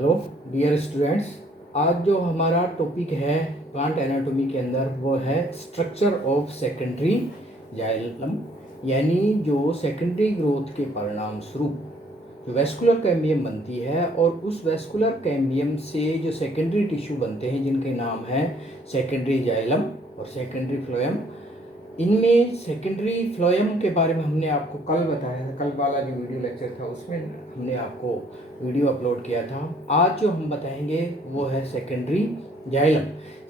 Hello dear students, आज जो हमारा टॉपिक है प्लांट एनाटॉमी के अंदर वो है स्ट्रक्चर ऑफ सेकेंडरी जाइलम, यानी जो सेकेंडरी ग्रोथ के परिणाम स्वरूप जो वेस्कुलर कैम्बियम बनती है और उस वेस्कुलर कैम्बियम से जो सेकेंडरी टिश्यू बनते हैं जिनके नाम हैं सेकेंडरी जाइलम और सेकेंडरी फ्लोएम। इनमें सेकेंडरी फ्लोएम के बारे में हमने आपको कल बताया था, कल वाला जो वीडियो लेक्चर था उसमें हमने आपको वीडियो अपलोड किया था। आज जो हम बताएंगे वो है सेकेंडरी जाइलम।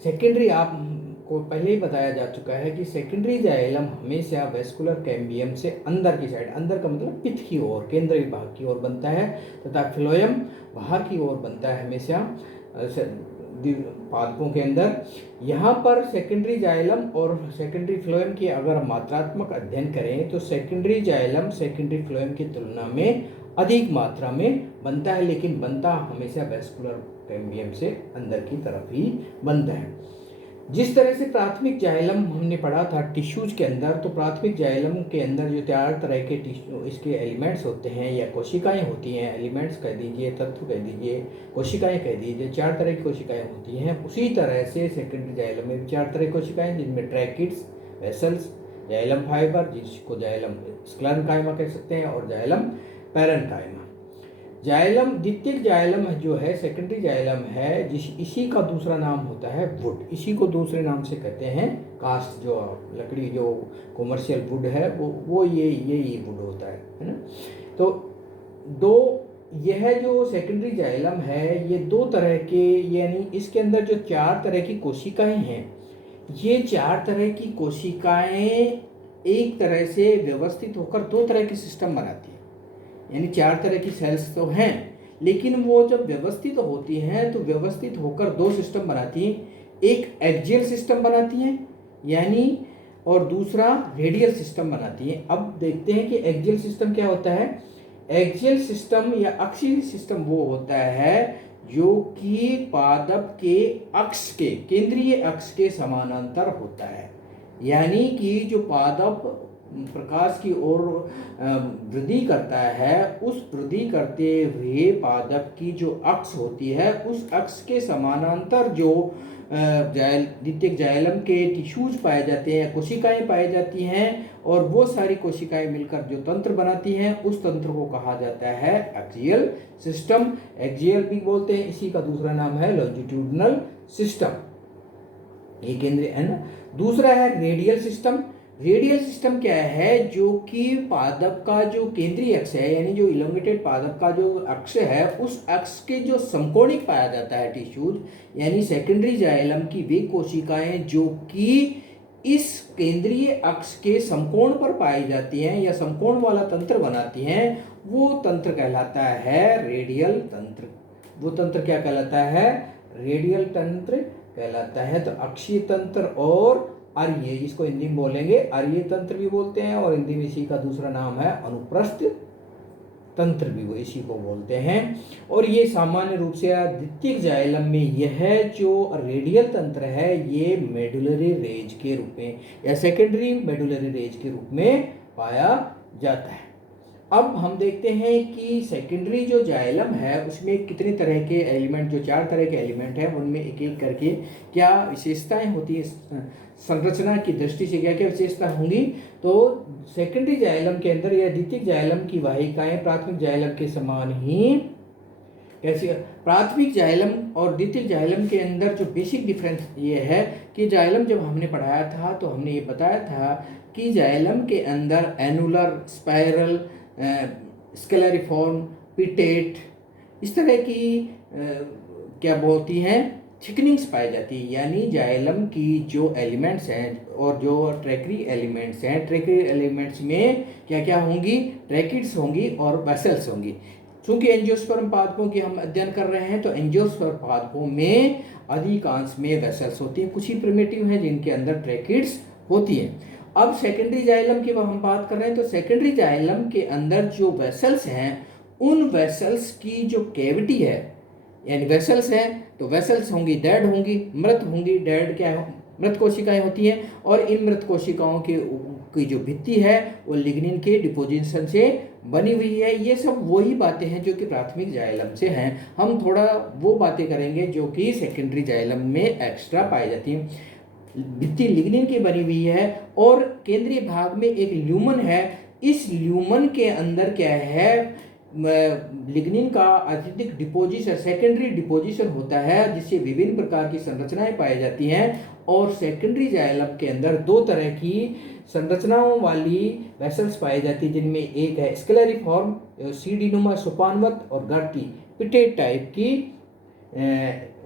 सेकेंडरी आपको पहले ही बताया जा चुका है कि सेकेंडरी जाइलम हमेशा वेस्कुलर कैम्बियम से अंदर की साइड, अंदर का मतलब पित्त की ओर, केंद्रीय भाग की ओर बनता है, तथा फ्लोएम बाहर की ओर बनता है हमेशा पादपों के अंदर। यहाँ पर सेकेंडरी जाइलम और सेकेंडरी फ्लोएम की अगर हम मात्रात्मक अध्ययन करें तो सेकेंडरी जाइलम सेकेंडरी फ्लोएम की तुलना में अधिक मात्रा में बनता है, लेकिन बनता हमेशा वेस्कुलर कैम्बियम से अंदर की तरफ ही बनता है। जिस तरह से प्राथमिक जाइलम हमने पढ़ा था टिश्यूज के अंदर, तो प्राथमिक जाइलम के अंदर जो 4 तरह के टिश्यू इसके एलिमेंट्स होते हैं या कोशिकाएं होती हैं, एलिमेंट्स कह दीजिए, तत्व कह दीजिए, कोशिकाएं कह दीजिए, 4 तरह की कोशिकाएं होती हैं। उसी तरह से सेकेंडरी जाइलम में भी 4 तरह की कोशिकाएं, जिनमें ट्रैकिड्स, वेसल्स, जाइलम फाइबर जिसको जाइलम स्क्लेरेन्काइमा कह सकते हैं, और जाइलम पैरेन्काइमा। जाइलम द्वितीयक जाइलम जो है सेकेंडरी जाइलम है, इसी का दूसरा नाम होता है वुड। इसी को दूसरे नाम से कहते हैं कास्ट, जो लकड़ी जो कॉमर्शियल वुड है वो ये वुड होता है ना। तो यह जो सेकेंडरी जाइलम है ये 2 तरह के, यानी इसके अंदर जो 4 तरह की कोशिकाएं हैं, ये 4 तरह की कोशिकाएं एक तरह से व्यवस्थित होकर 2 तरह के सिस्टम बनाती है। यानी 4 तरह की सेल्स तो हैं, लेकिन वो जब व्यवस्थित होती हैं तो व्यवस्थित होकर 2 सिस्टम बनाती हैं। एक एक्सियल सिस्टम बनाती हैं यानी, और दूसरा रेडियल सिस्टम बनाती हैं। अब देखते हैं कि एक्सियल सिस्टम क्या होता है। एक्सियल सिस्टम या अक्षीय सिस्टम वो होता है जो कि पादप के अक्ष के, केंद्रीय अक्ष के समानांतर होता है। यानी कि जो पादप प्रकाश की ओर वृद्धि करता है, उस वृद्धि करते हुए पादप की जो अक्ष होती है उस अक्ष के समानांतर जो द्वितीयक जाइलम के टिश्यूज पाए जाते हैं, कोशिकाएं पाई जाती हैं, और वो सारी कोशिकाएं मिलकर जो तंत्र बनाती हैं उस तंत्र को कहा जाता है एक्सियल सिस्टम। एक्सियल भी बोलते हैं, इसी का दूसरा नाम है लॉन्जिट्यूडिनल सिस्टम, ये केंद्रीय है ना। दूसरा है रेडियल सिस्टम। रेडियल सिस्टम क्या है, जो कि पादप का जो केंद्रीय अक्ष है, यानी जो इलोंगेटेड पादप का जो अक्ष है उस अक्ष के जो समकोणिक पाया जाता है टिश्यूज, यानी सेकेंडरी जाइलम की वे कोशिकाएं जो कि इस केंद्रीय अक्ष के समकोण पर पाई जाती हैं या समकोण वाला तंत्र बनाती हैं, वो तंत्र कहलाता है रेडियल तंत्र। वो तंत्र क्या कहलाता है, रेडियल तंत्र कहलाता है। तो अक्षीय तंत्र और अर्य, इसको हिंदी में बोलेंगे अर्य तंत्र भी बोलते हैं, और हिंदी में इसी का दूसरा नाम है अनुप्रस्थ तंत्र भी वो इसी को बोलते हैं। और ये सामान्य रूप से द्वितीयक जाइलम में यह जो रेडियल तंत्र है ये मेडुलरी रेज के रूप में या सेकेंडरी मेडुलरी रेज के रूप में पाया जाता है। अब हम देखते हैं कि सेकेंडरी जो जाइलम है उसमें कितने तरह के एलिमेंट, जो 4 तरह के एलिमेंट हैं, उनमें एक एक करके क्या विशेषताएं होती है, संरचना की दृष्टि से क्या क्या विशेषता होंगी। तो सेकेंडरी जाइलम के अंदर या द्वितीयक जाइलम की वाहिकाएं प्राथमिक जाइलम के समान ही कैसी, प्राथमिक जाइलम और द्वितीयक जाइलम के अंदर जो बेसिक डिफरेंस ये है कि जाइलम जब हमने पढ़ाया था तो हमने ये बताया था कि जाइलम के अंदर एनुलर, स्पाइरल, स्केलरिफॉर्म, पिटेट, इस तरह की क्या बोलती हैं थिकनिंग्स पाई जाती है। यानी जाइलम की जो एलिमेंट्स हैं और जो ट्रैकरी एलिमेंट्स हैं, ट्रैकरी एलिमेंट्स में क्या क्या होंगी, ट्रैकिड्स होंगी और वेसल्स होंगी। चूंकि एंजियोस्पर्म पादपों की हम अध्ययन कर रहे हैं तो एंजियोस्पर्म पादपों में अधिकांश में वेसल्स होती हैं, कुछ ही प्रिमिटिव हैं जिनके अंदर ट्रैकिड्स होती हैं। अब सेकेंडरी जाइलम की हम बात कर रहे हैं तो सेकेंडरी जाइलम के अंदर जो वेसल्स हैं उन वेसल्स की जो कैविटी है, यानी वेसल्स हैं तो वेसल्स होंगी डेड होंगी, मृत होंगी। डेड क्या है, मृत कोशिकाएं होती हैं, और इन मृत कोशिकाओं के की जो भित्ति है वो लिग्निन के डिपोजिशन से बनी हुई है। ये सब वही बातें हैं जो कि प्राथमिक जाइलम से हैं। हम थोड़ा वो बातें करेंगे जो कि सेकेंडरी जाइलम में एक्स्ट्रा पाई जाती हैं। भित्ति लिग्निन की बनी हुई है और केंद्रीय भाग में एक ल्यूमन है। इस ल्यूमन के अंदर क्या है, लिग्निन का अत्यधिक डिपोजिशन, सेकेंडरी डिपोजिशन होता है, जिससे विभिन्न प्रकार की संरचनाएं पाई जाती हैं। और सेकेंडरी जाइलम के अंदर दो तरह की संरचनाओं वाली वेसल्स पाई जाती है, जिनमें एक है स्केलरिफॉर्म, सीढ़ी नुमा सोपानवत, और गर्टी पिटेट टाइप की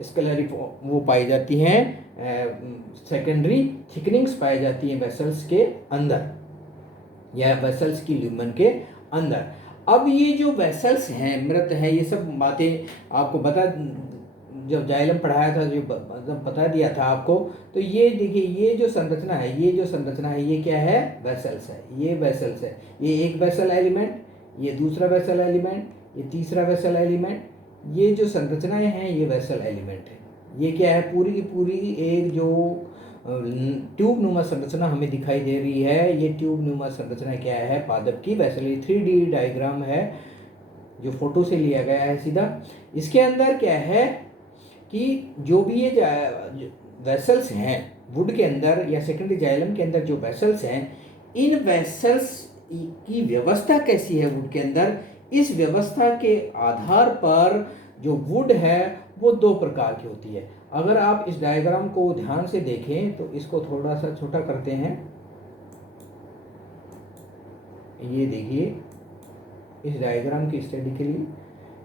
स्केलरिफॉर्म वो पाई जाती हैं। सेकेंडरी थिकनिंग्स पाई जाती हैं वेसल्स के अंदर या वेसल्स की ल्यूमन के अंदर। अब ये जो वेसल्स हैं, मृत हैं, ये सब बातें आपको बता, जब जाइलम पढ़ाया था, जो बता दिया था आपको। तो ये देखिए, ये जो संरचना है, ये क्या है, वेसल्स है। ये वेसल्स है, ये एक वेसल एलिमेंट, ये दूसरा वेसल एलिमेंट, ये तीसरा वेसल एलिमेंट। ये जो संरचनाएं हैं ये वेसल एलिमेंट है। ये क्या है, पूरी की पूरी एक जो ट्यूब नुमा संरचना हमें दिखाई दे रही है, ये ट्यूब नुमा संरचना क्या है, पादप की वेसल। 3D डायग्राम है जो फोटो से लिया गया है सीधा। इसके अंदर क्या है कि जो भी ये वेसल्स हैं वुड के अंदर या सेकेंडरी जाइलम के अंदर, जो वेसल्स हैं, इन वेसल्स की व्यवस्था कैसी है वुड के अंदर, इस व्यवस्था के आधार पर जो वुड है वो दो प्रकार की होती है। अगर आप इस डायग्राम को ध्यान से देखें तो इसको थोड़ा सा छोटा करते हैं। ये देखिए, इस डायग्राम की स्टडी के लिए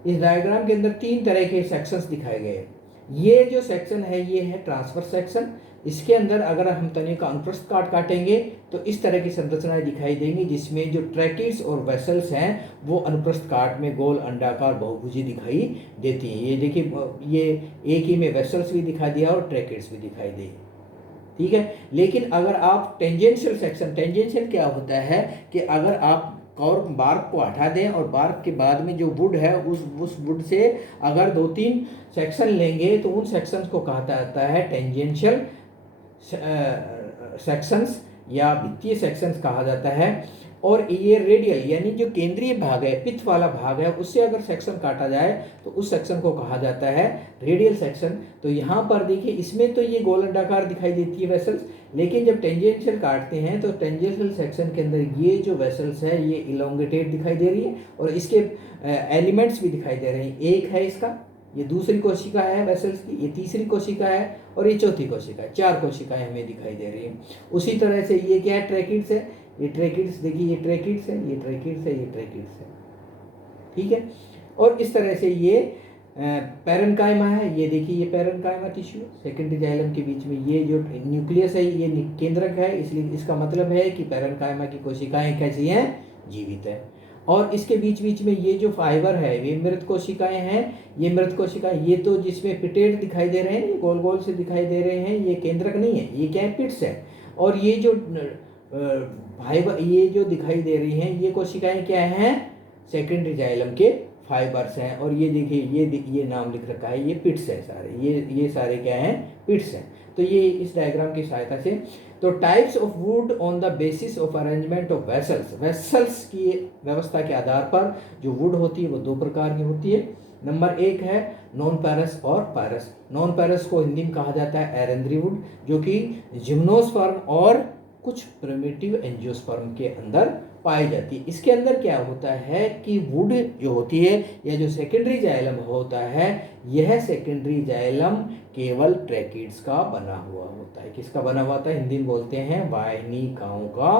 इस डायग्राम के अंदर तीन तरह के सेक्शंस दिखाए गए हैं। ये जो सेक्शन है ये है ट्रांसवर्स सेक्शन। इसके अंदर अगर हम तने का अनुप्रस्थ काट काटेंगे तो इस तरह की संरचनाएं दिखाई देंगी, जिसमें जो ट्रैकिड्स और वेसल्स हैं वो अनुप्रस्थ काट में गोल अंडाकार बहुभुजी दिखाई देती हैं। ये देखिए, ये एक ही में वेसल्स भी दिखाई दिया और ट्रैकिड्स भी दिखाई दे, ठीक है। लेकिन अगर आप टेंजेंशियल सेक्शन, टेंजेंशियल क्या होता है कि अगर आप और बार्क को हटा दें और बार्क के बाद में जो वुड है उस वुड से अगर 2-3 सेक्शन लेंगे तो उन सेक्शंस को कहा जाता है टेंजेंशियल सेक्शंस या भित्तीय सेक्शंस कहा जाता है। और ये रेडियल यानी जो केंद्रीय भाग है, पित्त वाला भाग है, उससे अगर सेक्शन काटा जाए तो उस सेक्शन को कहा जाता है रेडियल सेक्शन। तो यहाँ पर देखिए, इसमें तो ये गोल अंडाकार दिखाई देती है वेसल्स, लेकिन जब टेंजेंशियल काटते हैं तो टेंजेंशियल सेक्शन के अंदर ये जो वेसल्स है ये इलोंगेटेड दिखाई दे रही है और इसके एलिमेंट्स भी दिखाई दे रहे हैं। एक है इसका, ये दूसरी कोशिका है वेसल्स की, ये तीसरी कोशिका है और ये चौथी कोशिका है। 4 कोशिकाएं हमें दिखाई दे रही हैं। उसी तरह से ये क्या है, ट्रैकिड्स है। ये ट्रैकिड्स देखिए, ये ट्रैकिड्स है, ये ट्रैकिड्स है, ये ट्रैकिड्स है, ठीक है। और इस तरह से ये पैरेन्काइमा है। ये देखिए, ये पैरेन्काइमा टिश्यू सेकेंडरी जाइलम के बीच में ये जो न्यूक्लियस है ये केंद्रक है, इसलिए इसका मतलब है कि पैरेन्काइमा की कोशिकाएं कैसी हैं, जीवित है। और इसके बीच बीच में ये जो फाइबर है ये मृत कोशिकाएं हैं। ये मृत कोशिकाएं, ये तो जिसमें पिटेट दिखाई दे रहे हैं, ये गोल गोल से दिखाई दे रहे हैं, ये केंद्रक नहीं है, ये क्या है, पिट्स है। और ये जो फाइबर ये जो दिखाई दे रही हैं ये कोशिकाएं क्या हैं, सेकेंडरी जाइलम के फाइबर्स हैं। और ये देखिए, ये नाम लिख रखा है, ये पिट्स है सारे, ये सारे क्या हैं, पिट्स हैं। तो ये इस डायग्राम की सहायता से, तो types of would on the basis of arrangement of vessels, vessels की व्यवस्था के आधार पर जो वुड होती है वो दो प्रकार की होती है। नंबर 1 है नॉन पैरस और पैरस। नॉन पैरस को हिंदी में कहा जाता है एरेंद्री वुड, जो कि जिम्नोस्पर्म और कुछ प्रिमिटिव एंजियोस्पर्म के अंदर पाई जाती है। इसके अंदर क्या होता है कि वुड जो होती है या जो सेकेंडरी जाइलम होता है, यह सेकेंडरी जाइलम केवल ट्रैकिड्स का बना हुआ होता है। किसका बना हुआ होता है, हिंदी में बोलते हैं वाहिनिकाओं का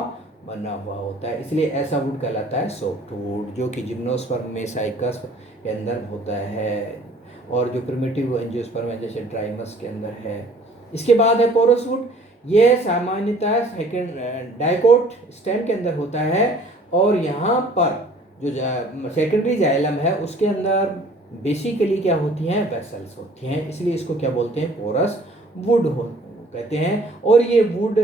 बना हुआ होता है, इसलिए ऐसा वुड कहलाता है सॉफ्ट वुड, जो कि जिम्नोस्पर्म में साइकस के अंदर होता है और जो प्रिमिटिव एंजियोस्पर्म है जैसे ट्राइमस के अंदर है। इसके बाद है पोरस वुड। यह सामान्यतः डाइकोट स्टेम के अंदर होता है और यहाँ पर जो सेकेंडरी जाइलम है उसके अंदर बेसिकली क्या होती हैं, वेसल्स होती हैं, इसलिए इसको क्या बोलते हैं, पोरस वुड कहते हैं। और ये वुड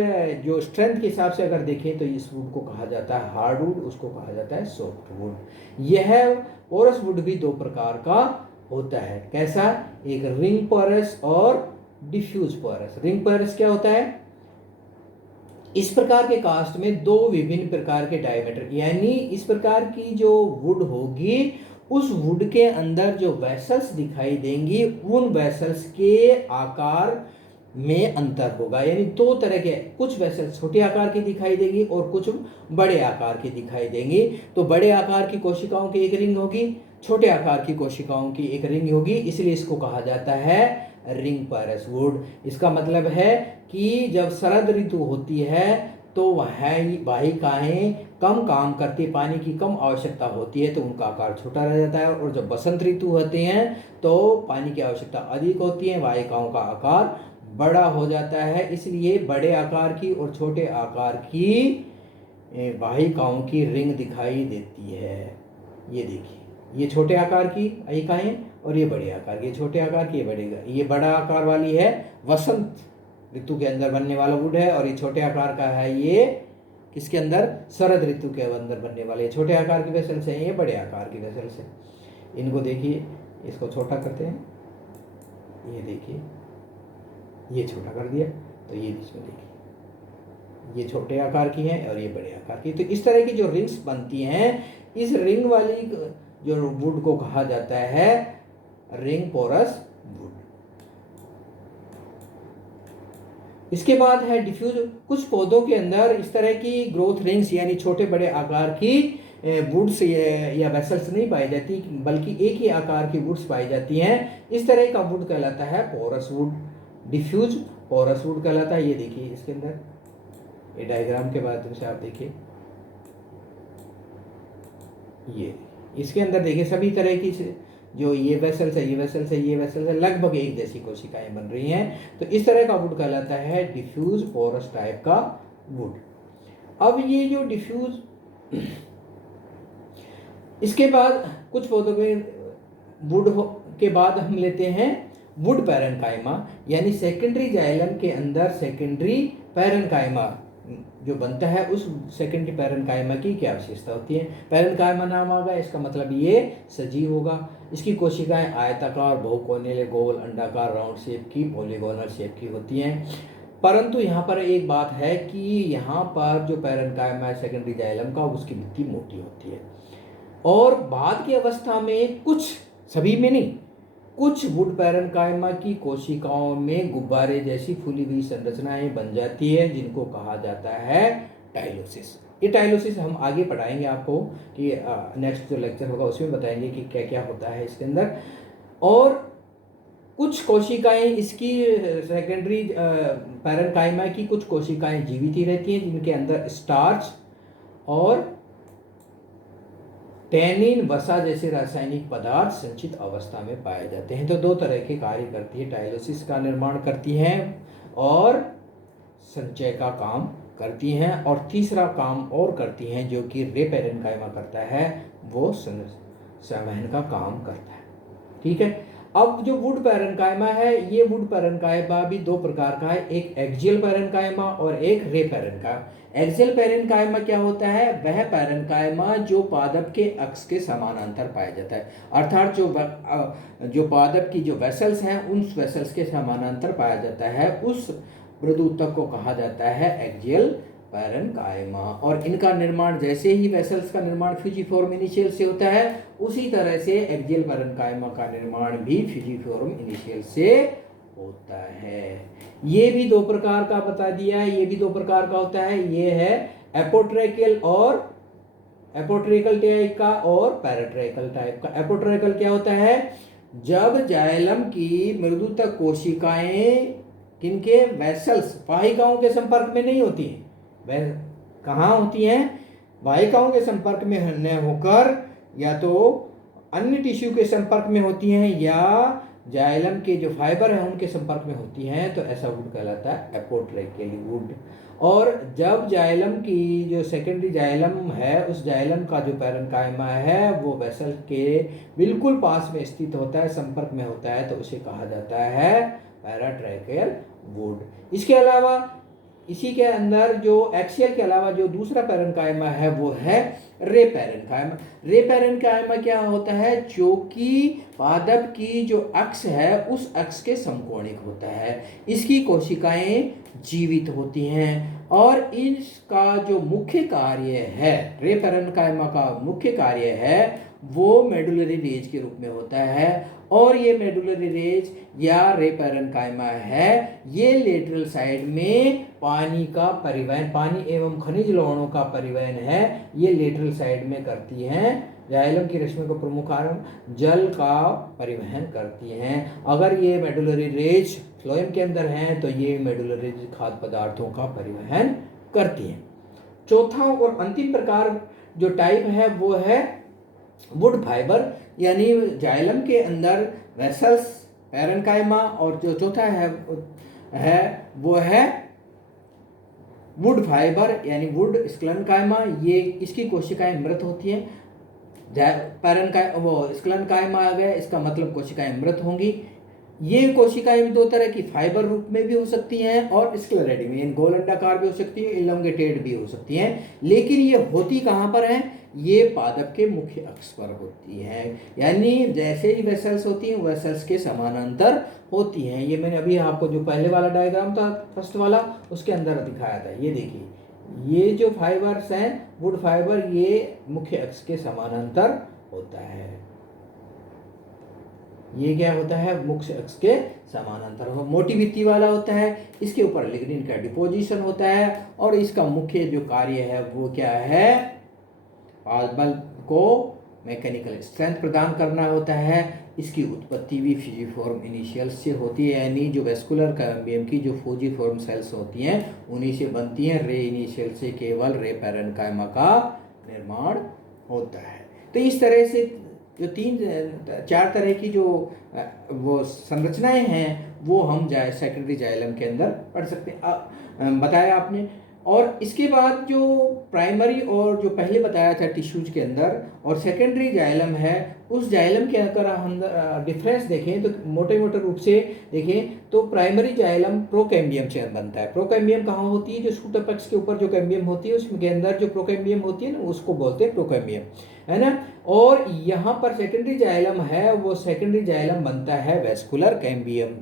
जो स्ट्रेंथ के हिसाब से अगर देखें तो इस वुड को कहा जाता है हार्ड वुड, उसको कहा जाता है सॉफ्ट वुड। यह पोरस वुड भी दो प्रकार का होता है। कैसा, एक रिंग पोरस और डिफ्यूज पोरस। रिंग पोरस क्या होता है, इस प्रकार के कास्ट में दो विभिन्न प्रकार के डायमीटर, यानी इस प्रकार की जो वुड होगी उस वुड के अंदर जो वेसल्स दिखाई देंगी उन वेसल्स के आकार में अंतर होगा। यानी दो तरह के, कुछ वेसल्स छोटे आकार की दिखाई देंगी और कुछ बड़े आकार की दिखाई देंगी। तो बड़े आकार की कोशिकाओं की एक रिंग होगी, छोटे आकार की कोशिकाओं की एक रिंग होगी, इसलिए इसको कहा जाता है रिंग पायरस वुड। इसका मतलब है कि जब शरद ऋतु होती है तो वाहिकाएं कम काम करती, पानी की कम आवश्यकता होती है तो उनका आकार छोटा रह जाता है, और जब बसंत ऋतु होते हैं तो पानी की आवश्यकता अधिक होती है, वाहिकाओं का आकार बड़ा हो जाता है। इसलिए बड़े आकार की और छोटे आकार की वाहिकाओं की रिंग दिखाई देती है। ये देखिए, ये छोटे आकार की वाहिकाएं और ये बड़े आकार की, छोटे आकार की, ये बड़ा आकार वाली है वसंत ऋतु के अंदर बनने वाला वुड है, और ये छोटे आकार का है, ये किसके अंदर, शरद ऋतु के अंदर बनने वाले छोटे आकार की वेसल्स हैं, ये बड़े आकार की वेसल्स हैं। इनको देखिए, इसको छोटा करते हैं, ये देखिए ये छोटा कर दिया, तो ये बीच में देखिए ये छोटे आकार की है और ये बड़े आकार की। तो इस तरह की जो रिंग्स बनती हैं, इस रिंग वाली जो वुड को कहा जाता है रिंग पोरस वुड। इसके बाद है डिफ्यूज। कुछ पौधों के अंदर इस तरह की ग्रोथ रिंग्स यानी छोटे बड़े आकार की वुड्स या वेसल्स नहीं पाई जाती, बल्कि एक ही आकार की वुड्स पाई जाती हैं। इस तरह का वुड कहलाता है porous wood, diffuse porous wood कहलाता है। ये देखिए इसके अंदर, ये डायग्राम के माध्यम से आप देखिए, ये इसके अंदर देखिए सभी तरह की जो ये वेसल्स है, ये वेसल्स है, ये वेसल्स है, लगभग एक जैसी कोशिकाएं बन रही हैं। तो इस तरह का वुड कहलाता है डिफ्यूज पोरस टाइप का वुड। अब ये जो डिफ्यूज, इसके बाद कुछ पौधों में वुड के बाद हम लेते हैं वुड पैरेन्काइमा, यानी सेकेंडरी जाइलम के अंदर सेकेंडरी पैरेन्काइमा जो बनता है, उस सेकेंडरी पैरेन्काइमा की क्या विशेषता होती है। पैरेन्काइमा नाम आ गया, इसका मतलब ये सजीव होगा। इसकी कोशिकाएं आयताकार, बहुकोणीय, गोल, अंडाकार, राउंड शेप की, पॉलीगोनल शेप की होती हैं। परंतु यहाँ पर एक बात है कि यहाँ पर जो पैरेन्काइमा है सेकेंडरी जाइलम का, उसकी भित्ति मोटी होती है, और बाद की अवस्था में कुछ, सभी में नहीं, कुछ वुड पैरेन्काइमा की कोशिकाओं में गुब्बारे जैसी फूली हुई संरचनाएं बन जाती है, जिनको कहा जाता है टाइलोसिस। ये टाइलोसिस हम आगे पढ़ाएंगे आपको, कि नेक्स्ट जो लेक्चर होगा उसमें बताएंगे कि क्या क्या होता है इसके अंदर। और कुछ कोशिकाएं इसकी सेकेंडरी पैरेन्काइमा की कुछ कोशिकाएं जीवित ही रहती हैं, जिनके अंदर स्टार्च और टैनिन, वसा जैसे रासायनिक पदार्थ संचित अवस्था में पाए जाते हैं। तो दो तरह के कार्य करती है, टाइलोसिस का निर्माण करती हैं और संचय का काम करती हैं, और तीसरा काम और करती हैं जो कि रे पैरेन्काइमा करता है, वो संवहन का काम करता है। ठीक है। अब जो वुड पैरेन्काइमा है, ये वुड पैरेन्काइमा भी दो प्रकार का है, एक एक्सियल पैरेन्काइमा और एक रे पैरेन्काइमा। एक्सियल पैरेन्काइमा क्या होता है, वह पैरेन्काइमा जो पादप के अक्ष के समानांतर पाया जाता है, अर्थात जो पादप की जो वेसल्स हैं उन वेसल्स के समानांतर पाया जाता है, उस मृदुतक को कहा जाता है एक्सियल पैरेन्काइमा। और इनका निर्माण, जैसे ही वेसल्स का निर्माण फ्यूजिफॉर्म इनिशियल से होता है, उसी तरह से एक्सियल पैरेन्काइमा का निर्माण भी फ्यूजिफॉर्म इनिशियल से होता है। ये भी दो प्रकार का बता दिया है, ये भी दो प्रकार का होता है। ये है एपोट्रैकियल और एपोट्रैकल टाइप का और पैराट्रैकल टाइप का। एपोट्रैकल क्या होता है, जब जाइलम की मृदुतक कोशिकाएं किनके, वेसल्स, वाहिकाओं के संपर्क में नहीं होती हैं। वह कहाँ होती हैं, वाहिकाओं के संपर्क में न होकर या तो अन्य टिश्यू के संपर्क में होती हैं, या जाइलम के जो फाइबर हैं उनके संपर्क में होती हैं, तो ऐसा वुड कहलाता है एपोट्रैकियल वुड। और जब जाइलम की जो सेकेंडरी जाइलम है, उस जाइलम का जो पैरेन्काइमा है वो वेसल के बिल्कुल पास में स्थित होता है, संपर्क में होता है, तो उसे कहा जाता है पैराट्रैकियल वुड। इसके अलावा इसी के अंदर जो एक्सियल के अलावा जो दूसरा पैरेन्काइमा है वो है रे पैरेन्काइमा। रे पैरेन्काइमा क्या होता है, जो कि पादप की जो अक्ष है उस अक्ष के समकोणिक होता है। इसकी कोशिकाएं जीवित होती हैं और इसका जो मुख्य कार्य है, रे पैरेन्काइमा का मुख्य कार्य है वो मेडुलरी रेज के रूप में होता है। और ये मेडुलरी रेज या रे पैरेन्काइमा है, ये लेटरल साइड में पानी का परिवहन, पानी एवं खनिज लवणों का परिवहन है, ये लेटरल साइड में करती हैं। जाइलम की रश्मि का प्रमुख कारण जल का परिवहन करती हैं। अगर ये मेडुलरी रेज फ्लोएम के अंदर हैं तो ये मेडुलरी रेज खाद्य पदार्थों का परिवहन करती हैं। चौथा और अंतिम प्रकार जो टाइप है वो है वुड फाइबर, यानी जाइलम के अंदर वेसल्स, पैरेन्काइमा, और जो चौथा है वो है वुड फाइबर यानी वुड स्क्लेरेन्काइमा। ये इसकी कोशिकाएं मृत होती हैं। वो स्क्लेरेन्काइमा आ गया, इसका मतलब कोशिकाएं मृत होंगी। ये कोशिकाएं भी दो तरह की, फाइबर रूप में भी हो सकती हैं और स्क्लेरेटिक में गोल अंडाकार भी हो सकती है, इलोंगेटेड भी हो सकती हैं। लेकिन ये होती कहाँ पर हैं, ये पादप के मुख्य अक्ष पर होती हैं, यानी जैसे ही वेसल्स होती हैं वेसल्स के समानांतर होती हैं। ये मैंने अभी आपको जो पहले वाला डायग्राम था फर्स्ट वाला उसके अंदर दिखाया था। ये देखिए, ये जो फाइबर्स हैं वुड फाइबर, ये मुख्य अक्ष के समानांतर होता है। ये क्या होता है, मुख्य अक्ष के समानांतर मोटी भित्ति वाला होता है। इसके ऊपर लिग्निन का डिपोजिशन होता है और इसका मुख्य जो कार्य है वो क्या है, पादप को मैकेनिकल स्ट्रेंथ प्रदान करना होता है। इसकी उत्पत्ति भी फ्यूजिफॉर्म इनिशियल्स से होती है, यानी जो वेस्कुलर कैम्बियम की जो फ्यूजिफॉर्म सेल्स होती हैं उन्हीं से बनती हैं। रे इनिशियल से केवल रे पैरेन्काइमा का निर्माण होता है। तो इस तरह से जो चार तरह की जो वो संरचनाएं हैं वो हम सेकेंडरी जाइलम के अंदर पढ़ सकते हैं, बताया आपने। और इसके बाद जो प्राइमरी और जो पहले बताया था टिश्यूज के अंदर और सेकेंडरी जाइलम है, उस जाइलम के अगर हम डिफरेंस देखें तो मोटे रूप से देखें तो प्राइमरी जाइलम प्रोकैम्बियम से बनता है। प्रोकैम्बियम कहाँ होती है, जो शूट अपेक्स के ऊपर जो कैम्बियम होती है उसके अंदर जो प्रोकैम्बियम होती है ना उसको बोलते हैं प्रोकैम्बियम, है ना। और यहाँ पर सेकेंडरी जाइलम है, वो सेकेंडरी जाइलम बनता है वेस्कुलर कैम्बियम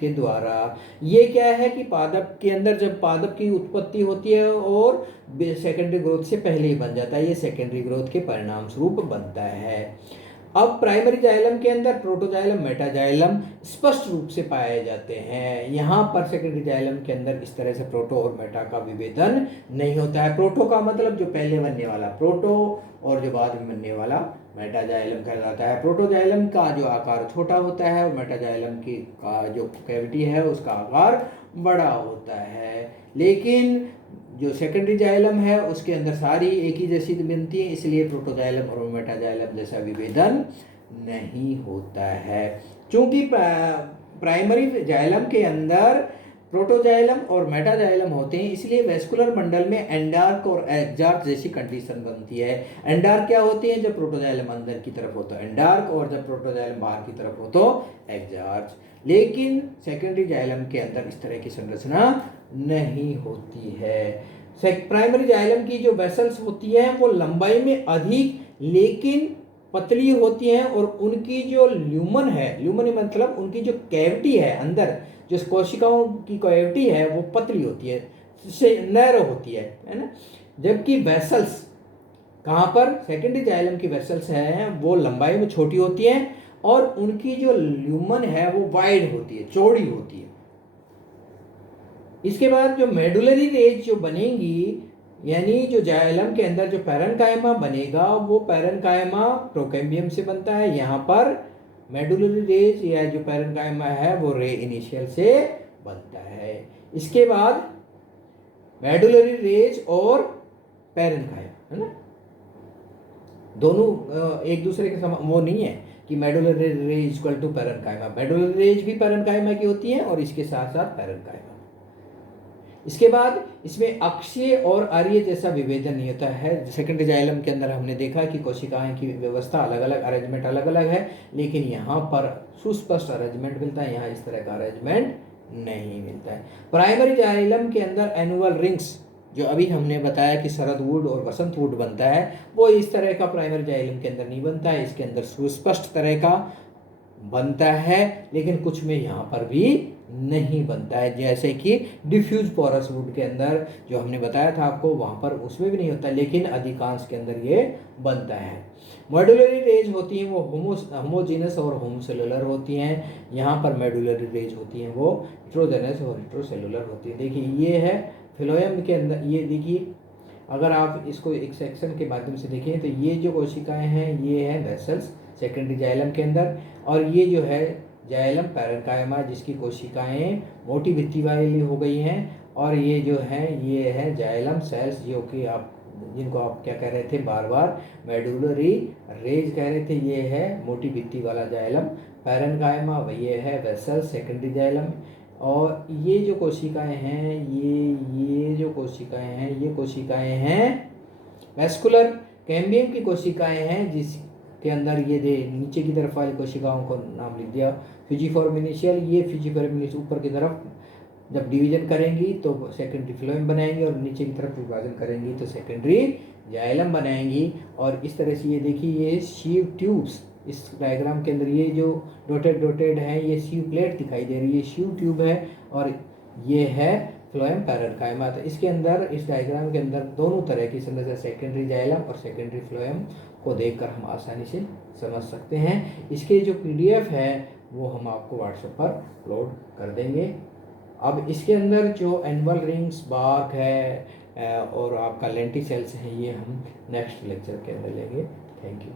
के द्वारा। ये क्या है कि पादप के अंदर जब पादप की उत्पत्ति होती है और सेकेंडरी ग्रोथ से पहले ही बन जाता है, ये सेकेंडरी ग्रोथ के परिणाम स्वरूप बनता है। अब प्राइमरी जाइलम के अंदर प्रोटोजाइलम, मेटाजाइलम स्पष्ट रूप से पाए जाते हैं। यहाँ पर सेकेंडरी जाइलम के अंदर इस तरह से प्रोटो और मेटा का विभेदन नहीं होता है। प्रोटो का मतलब जो पहले बनने वाला प्रोटो और जो बाद में बनने वाला मेटाजाइलम कहलाता है। प्रोटोजाइलम का जो आकार छोटा होता है और मेटाजाइलम की का जो कैविटी है उसका आकार बड़ा होता है। लेकिन जो सेकेंडरी जाइलम है उसके अंदर सारी एक ही जैसी बनती है, इसलिए प्रोटोजाइलम और मेटाजाइलम जैसा विभेदन नहीं होता है। क्योंकि प्राइमरी जाइलम के अंदर प्रोटोजाइलम और मेटाजाइलम होते हैं, इसलिए वेस्कुलर मंडल में एंडार्क और एक्जार्क जैसी कंडीशन बनती है। एंडार्क क्या होती है, जब प्रोटोजाइलम अंदर की तरफ हो तो एंडार्क और जब प्रोटोजाइलम बाहर की तरफ हो तो एक्जार्क। लेकिन सेकेंडरी जाइलम के अंदर इस तरह की संरचना नहीं होती है। प्राइमरी जाइलम की जो वेसल्स होती हैं वो लंबाई में अधिक लेकिन पतली होती हैं और उनकी जो ल्यूमन है, ल्यूमन मतलब उनकी जो कैविटी है अंदर जो कोशिकाओं की कैविटी है वो पतली होती है, से नैरो होती है ना। जबकि वेसल्स कहाँ पर, सेकेंडरी जाइलम की वेसल्स हैं वो लंबाई में छोटी होती हैं और उनकी जो ल्यूमन है वो वाइड होती है, चौड़ी होती है। इसके बाद जो मेडुलरी रेज जो बनेंगी, यानी जो जाइलम के अंदर जो पैरेन्काइमा बनेगा वो पैरेन्काइमा प्रोकैम्बियम से बनता है। यहाँ पर मेडुलरी रेज या जो पैरेन्काइमा है वो रे इनिशियल से बनता है। इसके बाद मेडुलरी रेज और पैरेन्काइमा, है ना, दोनों एक दूसरे के समान वो नहीं है कि medullary rays equal to parenchyma. Medullary rays भी पैरेन्काइमा की होती है और इसके साथ साथ पैरेन्काइमा। इसके बाद इसमें अक्षीय और आर्य जैसा विभेदन नहीं होता है। सेकेंडरी जाइलम के अंदर हमने देखा कि कोशिकाएं की व्यवस्था अलग अलग, अरेंजमेंट अलग अलग है, लेकिन यहाँ पर सुस्पष्ट अरेंजमेंट मिलता है, यहाँ इस तरह का अरेंजमेंट नहीं मिलता है। प्राइमरी जाइलम के अंदर एनुअल रिंग्स, जो अभी हमने बताया कि शरदवुड और वसंत वुड बनता है, वो इस तरह का प्राइमरी जाइलम के अंदर नहीं बनता है। इसके अंदर सुस्पष्ट तरह का बनता है, लेकिन कुछ में यहाँ पर भी नहीं बनता है, जैसे कि डिफ्यूज पोरस वुड के अंदर जो हमने बताया था आपको, वहाँ पर उसमें भी नहीं होता, लेकिन अधिकांश के अंदर ये बनता है। मॉड्यूलरी रेज होती हैं वो होमोजीनस और होमोसेलुलर होती हैं। यहाँ पर मॉड्यूलरी रेज होती हैं वो हेट्रोजेनस और हेट्रोसेलुलर होती है। देखिए ये है फ्लोएम के अंदर, ये देखिए अगर आप इसको एक सेक्शन के माध्यम से देखें तो ये जो कोशिकाएं हैं ये हैं वेसल्स सेकेंडरी जाइलम के अंदर, और ये जो है जाइलम पैरेन्काइमा जिसकी कोशिकाएं मोटी भित्ति वाली हो गई हैं, और ये जो है ये है जाइलम सेल्स जो कि आप जिनको आप क्या कह रहे थे बार बार मेडुलरी रेज कह रहे थे, ये है मोटी भित्ति वाला जाइलम पैरेन्काइमा, ये है वेसल्स सेकेंडरी जाइलम। और ये जो कोशिकाएं हैं ये जो कोशिकाएं हैं ये कोशिकाएं हैं वैस्कुलर कैम्बियम की कोशिकाएं हैं, जिसके अंदर ये दे नीचे की तरफ वाली कोशिकाओं को नाम लिख दिया फ्यूजिफॉर्म इनिशियल। ये फ्यूजिफॉर्म इनिशियल ऊपर की तरफ जब डिवीजन करेंगी तो सेकेंडरी फ्लोएम बनाएंगी, और नीचे की तरफ विभाजन करेंगी तो सेकेंडरी जाइलम बनाएंगी। और इस तरह से ये देखिए ये शीव ट्यूब्स, इस डायग्राम के अंदर ये जो डॉटेड है ये शीव प्लेट दिखाई दे रही है, शीव ट्यूब है, और ये है फ्लोएम पैरेन्काइमा। तो इसके अंदर इस डायग्राम के अंदर दोनों तरह की संरचना सेकेंडरी जाइलम और सेकेंडरी फ्लोएम को देखकर हम आसानी से समझ सकते हैं। इसके जो PDF है वो हम आपको व्हाट्सएप पर अपलोड कर देंगे। अब इसके अंदर जो एनुअल रिंग्स बार्क है और आपका लेंटिसेल्स है, ये हम नेक्स्ट लेक्चर के अंदर लेंगे। Thank you.